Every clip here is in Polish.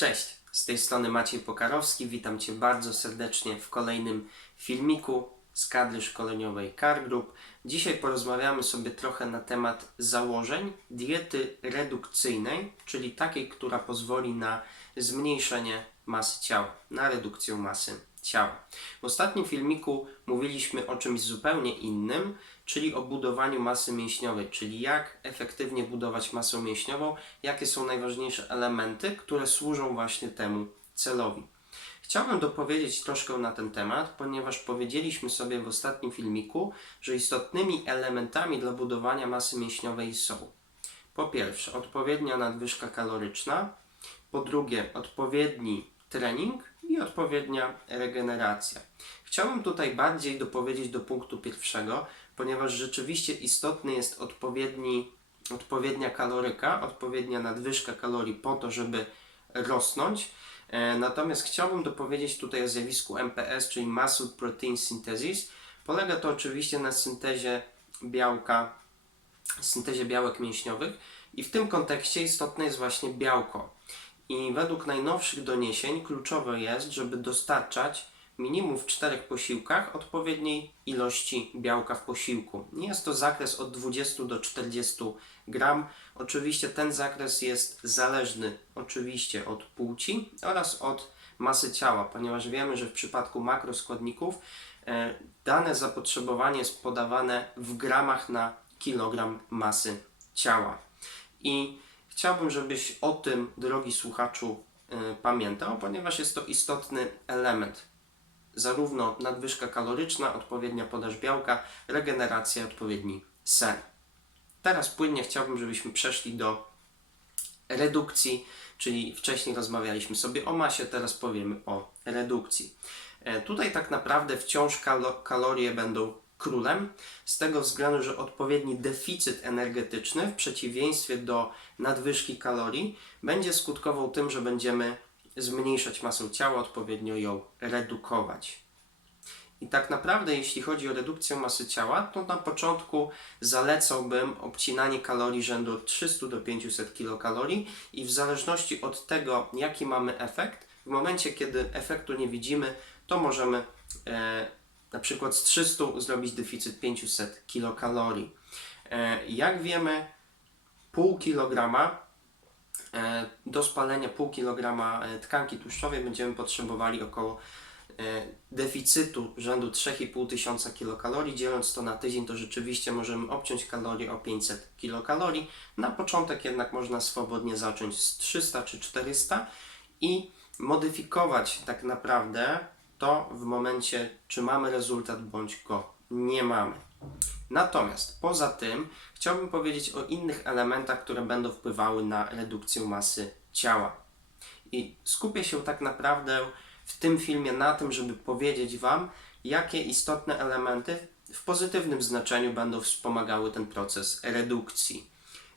Cześć, z tej strony Maciej Pokarowski. Witam Cię bardzo serdecznie w kolejnym filmiku z kadry szkoleniowej Car Group. Dzisiaj porozmawiamy sobie trochę na temat założeń diety redukcyjnej, czyli takiej, która pozwoli na zmniejszenie masy ciała, na redukcję masy ciała. W ostatnim filmiku mówiliśmy o czymś zupełnie innym, czyli o budowaniu masy mięśniowej, czyli jak efektywnie budować masę mięśniową, jakie są najważniejsze elementy, które służą właśnie temu celowi. Chciałbym dopowiedzieć troszkę na ten temat, ponieważ powiedzieliśmy sobie w ostatnim filmiku, że istotnymi elementami dla budowania masy mięśniowej są po pierwsze odpowiednia nadwyżka kaloryczna, po drugie odpowiedni trening odpowiednia regeneracja. Chciałbym tutaj bardziej dopowiedzieć do punktu pierwszego, ponieważ rzeczywiście istotny jest odpowiedni, odpowiednia kaloryka, odpowiednia nadwyżka kalorii po to, żeby rosnąć. E, Natomiast chciałbym dopowiedzieć tutaj o zjawisku MPS, czyli Muscle Protein Synthesis. Polega to oczywiście na syntezie białka, syntezie białek mięśniowych i w tym kontekście istotne jest właśnie białko. I według najnowszych doniesień kluczowe jest, żeby dostarczać minimum w czterech posiłkach odpowiedniej ilości białka w posiłku. Jest to zakres od 20 do 40 gram. Oczywiście ten zakres jest zależny oczywiście od płci oraz od masy ciała, ponieważ wiemy, że w przypadku makroskładników e, dane zapotrzebowanie jest podawane w gramach na kilogram masy ciała. I chciałbym, żebyś o tym, drogi słuchaczu, e, pamiętał, ponieważ jest to istotny element zarówno nadwyżka kaloryczna, odpowiednia podaż białka, regeneracja, odpowiedni sen. Teraz płynnie chciałbym, żebyśmy przeszli do redukcji, czyli wcześniej rozmawialiśmy sobie o masie, teraz powiemy o redukcji. E, Tutaj tak naprawdę wciąż kalo- kalorie będą królem, z tego względu, że odpowiedni deficyt energetyczny w przeciwieństwie do nadwyżki kalorii będzie skutkował tym, że będziemy zmniejszać masę ciała, odpowiednio ją redukować. I tak naprawdę, jeśli chodzi o redukcję masy ciała, to na początku zalecałbym obcinanie kalorii rzędu od 300 do 500 kilokalorii i w zależności od tego, jaki mamy efekt, w momencie, kiedy efektu nie widzimy, to możemy e, na przykład z 300 zrobić deficyt 500 kilokalorii. E, jak wiemy, pół kilograma E, do spalenia pół kilograma e, tkanki tłuszczowej będziemy potrzebowali około deficytu rzędu 3,5 tysiąca kilokalorii. Dzieląc to na tydzień, to rzeczywiście możemy obciąć kalorie o 500 kilokalorii. Na początek jednak można swobodnie zacząć z 300 czy 400 i modyfikować tak naprawdę to w momencie, czy mamy rezultat, bądź go nie mamy. Natomiast poza tym chciałbym powiedzieć o innych elementach, które będą wpływały na redukcję masy ciała. I skupię się tak naprawdę w tym filmie na tym, żeby powiedzieć Wam, jakie istotne elementy w pozytywnym znaczeniu będą wspomagały ten proces redukcji.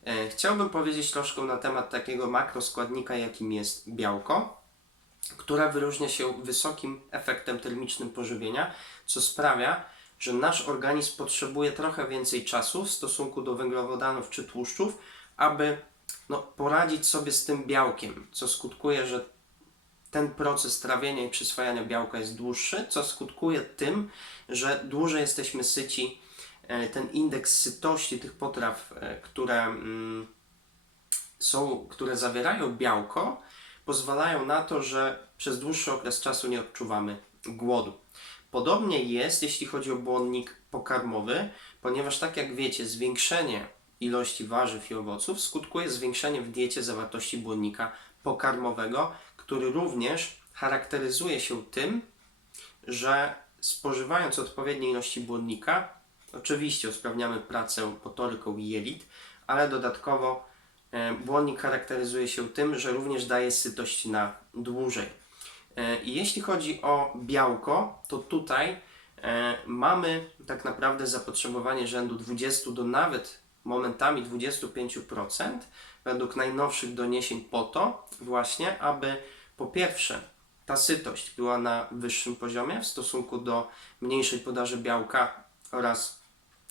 E, Chciałbym powiedzieć troszkę na temat takiego makroskładnika, jakim jest białko, która wyróżnia się wysokim efektem termicznym pożywienia, co sprawia, że nasz organizm potrzebuje trochę więcej czasu w stosunku do węglowodanów czy tłuszczów, aby no, poradzić sobie z tym białkiem, co skutkuje, że ten proces trawienia i przyswajania białka jest dłuższy, co skutkuje tym, że dłużej jesteśmy syci. E, Ten indeks sytości tych potraw, e, które mm, są, które zawierają białko, pozwalają na to, że przez dłuższy okres czasu nie odczuwamy głodu. Podobnie jest, jeśli chodzi o błonnik pokarmowy, ponieważ tak jak wiecie, zwiększenie ilości warzyw i owoców skutkuje zwiększeniem w diecie zawartości błonnika pokarmowego, który również charakteryzuje się tym, że spożywając odpowiednie ilości błonnika, oczywiście usprawniamy pracę motoryką i jelit, ale dodatkowo błonnik charakteryzuje się tym, że również daje sytość na dłużej. E, jeśli chodzi o białko, to tutaj e, mamy tak naprawdę zapotrzebowanie rzędu 20 do nawet momentami 25% według najnowszych doniesień po to właśnie, aby po pierwsze ta sytość była na wyższym poziomie w stosunku do mniejszej podaży białka oraz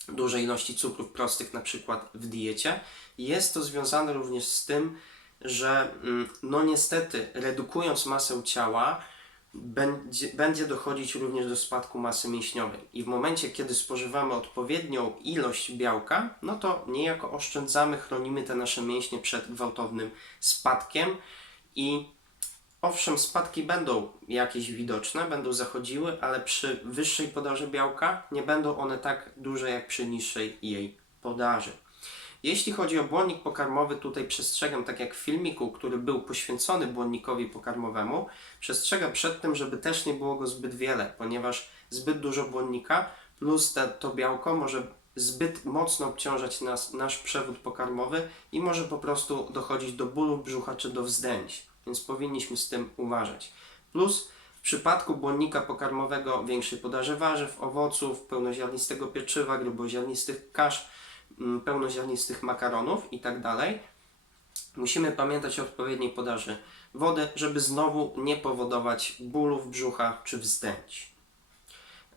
dużej ilości cukrów prostych na przykład w diecie. Jest to związane również z tym, że mm, no niestety redukując masę ciała będzie, będzie dochodzić również do spadku masy mięśniowej. I w momencie, kiedy spożywamy odpowiednią ilość białka, no to niejako oszczędzamy, chronimy te nasze mięśnie przed gwałtownym spadkiem i Owszem, spadki będą jakieś widoczne, będą zachodziły, ale przy wyższej podaży białka nie będą one tak duże jak przy niższej jej podaży. Jeśli chodzi o błonnik pokarmowy, tutaj przestrzegam, tak jak w filmiku, który był poświęcony błonnikowi pokarmowemu, przestrzegam przed tym, żeby też nie było go zbyt wiele, ponieważ zbyt dużo błonnika plus te, to białko może zbyt mocno obciążać nas, nasz przewód pokarmowy i może po prostu dochodzić do bólu brzucha czy do wzdęć, więc powinniśmy z tym uważać. Plus w przypadku błonnika pokarmowego większej podaży warzyw, owoców, pełnoziarnistego pieczywa, gruboziarnistych kasz, mm, pełnoziarnistych makaronów itd. Musimy pamiętać o odpowiedniej podaży wody, żeby znowu nie powodować bólów brzucha czy wzdęć.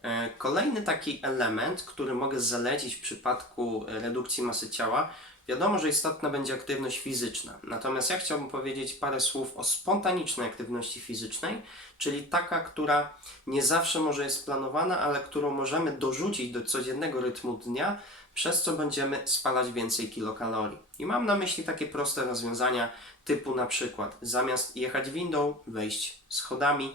E, Kolejny taki element, który mogę zalecić w przypadku redukcji masy ciała, wiadomo, że istotna będzie aktywność fizyczna. Natomiast ja chciałbym powiedzieć parę słów o spontanicznej aktywności fizycznej, czyli taka, która nie zawsze może jest planowana, ale którą możemy dorzucić do codziennego rytmu dnia, przez co będziemy spalać więcej kilokalorii. I mam na myśli takie proste rozwiązania typu na przykład zamiast jechać windą, wejść schodami,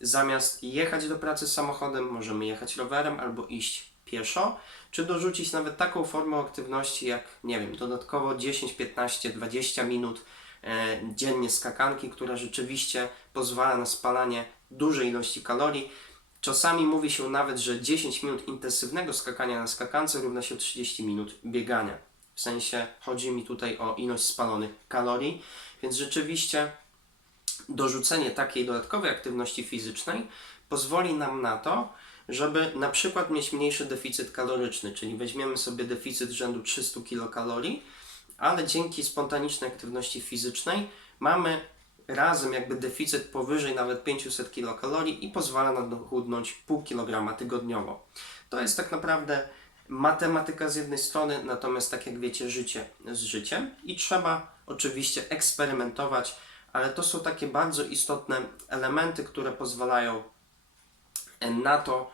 zamiast jechać do pracy samochodem, możemy jechać rowerem albo iść pieszo, czy dorzucić nawet taką formę aktywności jak, nie wiem, dodatkowo 10, 15, 20 minut e, dziennie skakanki, która rzeczywiście pozwala na spalanie dużej ilości kalorii. Czasami mówi się nawet, że 10 minut intensywnego skakania na skakance równa się 30 minut biegania. W sensie chodzi mi tutaj o ilość spalonych kalorii, więc rzeczywiście dorzucenie takiej dodatkowej aktywności fizycznej pozwoli nam na to, żeby na przykład mieć mniejszy deficyt kaloryczny, czyli weźmiemy sobie deficyt rzędu 300 kilokalorii, ale dzięki spontanicznej aktywności fizycznej mamy razem jakby deficyt powyżej nawet 500 kilokalorii i pozwala nam dochudnąć pół kilograma tygodniowo. To jest tak naprawdę matematyka z jednej strony, natomiast tak jak wiecie, życie z życiem i trzeba oczywiście eksperymentować, ale to są takie bardzo istotne elementy, które pozwalają na to,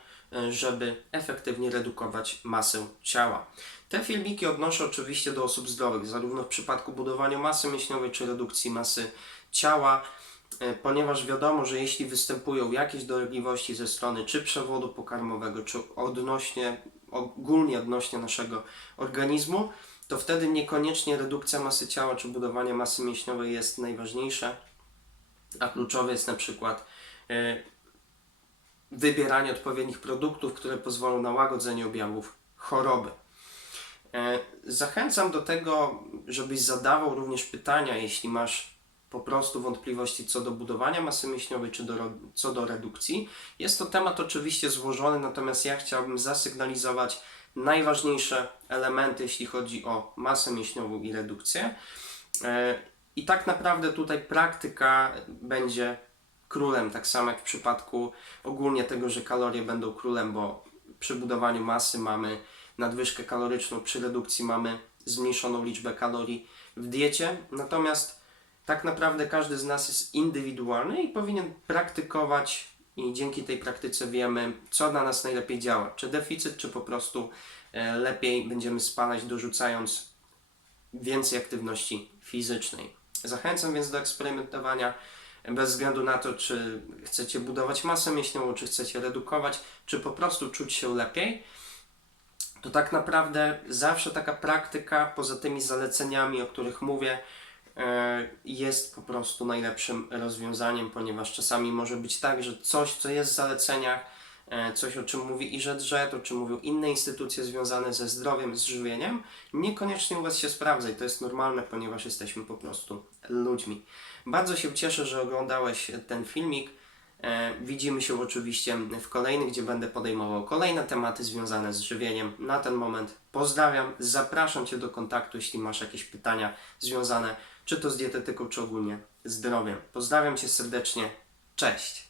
żeby efektywnie redukować masę ciała. Te filmiki odnoszę oczywiście do osób zdrowych, zarówno w przypadku budowania masy mięśniowej czy redukcji masy ciała, e, ponieważ wiadomo, że jeśli występują jakieś dolegliwości ze strony czy przewodu pokarmowego, czy odnośnie, ogólnie odnośnie naszego organizmu, to wtedy niekoniecznie redukcja masy ciała czy budowanie masy mięśniowej jest najważniejsze, a kluczowe jest na przykład e, wybieranie odpowiednich produktów, które pozwolą na łagodzenie objawów choroby. E, Zachęcam do tego, żebyś zadawał również pytania, jeśli masz po prostu wątpliwości co do budowania masy mięśniowej, czy do, co do redukcji. Jest to temat oczywiście złożony, natomiast ja chciałbym zasygnalizować najważniejsze elementy, jeśli chodzi o masę mięśniową i redukcję. E, I tak naprawdę tutaj praktyka będzie królem, tak samo jak w przypadku ogólnie tego, że kalorie będą królem, bo przy budowaniu masy mamy nadwyżkę kaloryczną, przy redukcji mamy zmniejszoną liczbę kalorii w diecie. Natomiast tak naprawdę każdy z nas jest indywidualny i powinien praktykować i dzięki tej praktyce wiemy, co dla nas najlepiej działa. Czy deficyt, czy po prostu e, lepiej będziemy spalać, dorzucając więcej aktywności fizycznej. Zachęcam więc do eksperymentowania bez względu na to, czy chcecie budować masę mięśniową, czy chcecie redukować, czy po prostu czuć się lepiej. To tak naprawdę zawsze taka praktyka, poza tymi zaleceniami, o których mówię, e, jest po prostu najlepszym rozwiązaniem, ponieważ czasami może być tak, że coś, co jest w zaleceniach, e, coś o czym mówi i ZZ, o czym mówią inne instytucje związane ze zdrowiem, z żywieniem, niekoniecznie u Was się sprawdza i to jest normalne, ponieważ jesteśmy po prostu ludźmi. Bardzo się cieszę, że oglądałeś ten filmik. E, Widzimy się oczywiście w kolejnych, gdzie będę podejmował kolejne tematy związane z żywieniem. Na ten moment pozdrawiam, zapraszam Cię do kontaktu, jeśli masz jakieś pytania związane czy to z dietetyką, czy ogólnie zdrowiem. Pozdrawiam Cię serdecznie, cześć!